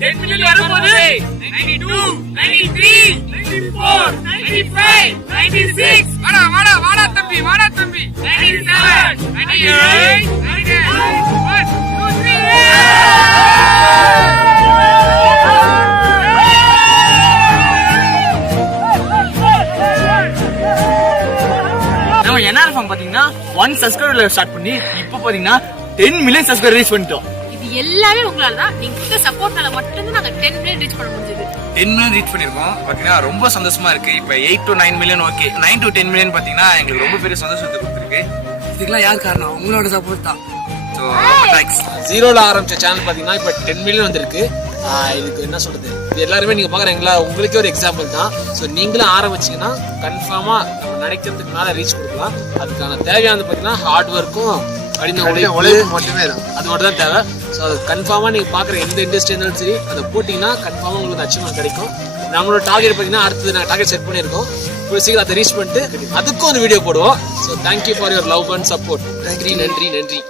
10 million வரும்போது 92, 93, 94, 95, 96. வாடா தம்பி 97, 98, 99. 1 2 3. நம்ம NRFM பாத்தீங்கன்னா 1 சப்ஸ்கிரைபர்ல ஸ்டார்ட் பண்ணி இப்போ பாத்தீங்கன்னா 10 மில்லியன் சப்ஸ்கிரைபர் ரீச் பண்ணிட்டோம். இது எல்லாமே உங்களால தான். நீங்க கொடுத்த சப்போர்ட்னால மட்டும் நாங்க 10 மில்லியன் ரீச் பண்ண முடிஞ்சது. 10 மில்லியன் ரீச் பண்ணிருக்கோம். பாத்தீங்கன்னா ரொம்ப சந்தோஷமா இருக்கு. இப்போ 8 to 9 million okay, 9 to 10 million பாத்தீங்கன்னா எங்களுக்கு ரொம்ப பெரிய சந்தோஷத்தை கொடுத்துருக்கு. இதுக்கெல்லாம் யார் காரணம்? உங்களோட சப்போர்ட் தான். So thanks. ஜீரோல ஆரம்பிச்ச சேனல் பாத்தீங்கன்னா இப்போ 10 மில்லியன் வந்திருக்கு. இதுக்கு என்ன சொல்றது, இது எல்லாருமே நீங்க பாக்குறீங்களா, உங்களுக்கே ஒரு எக்ஸாம்பிள் தான். ஸோ நீங்களும் ஆரம்பிச்சீங்கன்னா கன்ஃபார்மா நம்ம நினைக்கிறதுக்கு மேல ரீச் கொடுக்கலாம். அதுக்கான தேவையானது பாத்தீங்கன்னா ஹார்ட் ஒர்க்கும் கடின உழைப்பு மட்டுமே தான். அது மட்டும் தான் தேவை. ஸோ அது கன்ஃபார்மா நீங்க பாக்குற எந்த இண்டஸ்ட்ரி இருந்தாலும் சரி அதை போட்டீங்கன்னா கன்ஃபார்மா உங்களுக்கு அச்சீவ்மெண்ட் கிடைக்கும். நம்மளோட டார்கெட் பாத்தீங்கன்னா அடுத்தது நாங்கள் டார்கெட் செட் பண்ணியிருக்கோம். இப்போ சீக்கிரம் அதை ரீச் பண்ணிட்டு அதுக்கும் ஒரு வீடியோ போடுவோம். So thank you for your love and support. நன்றி.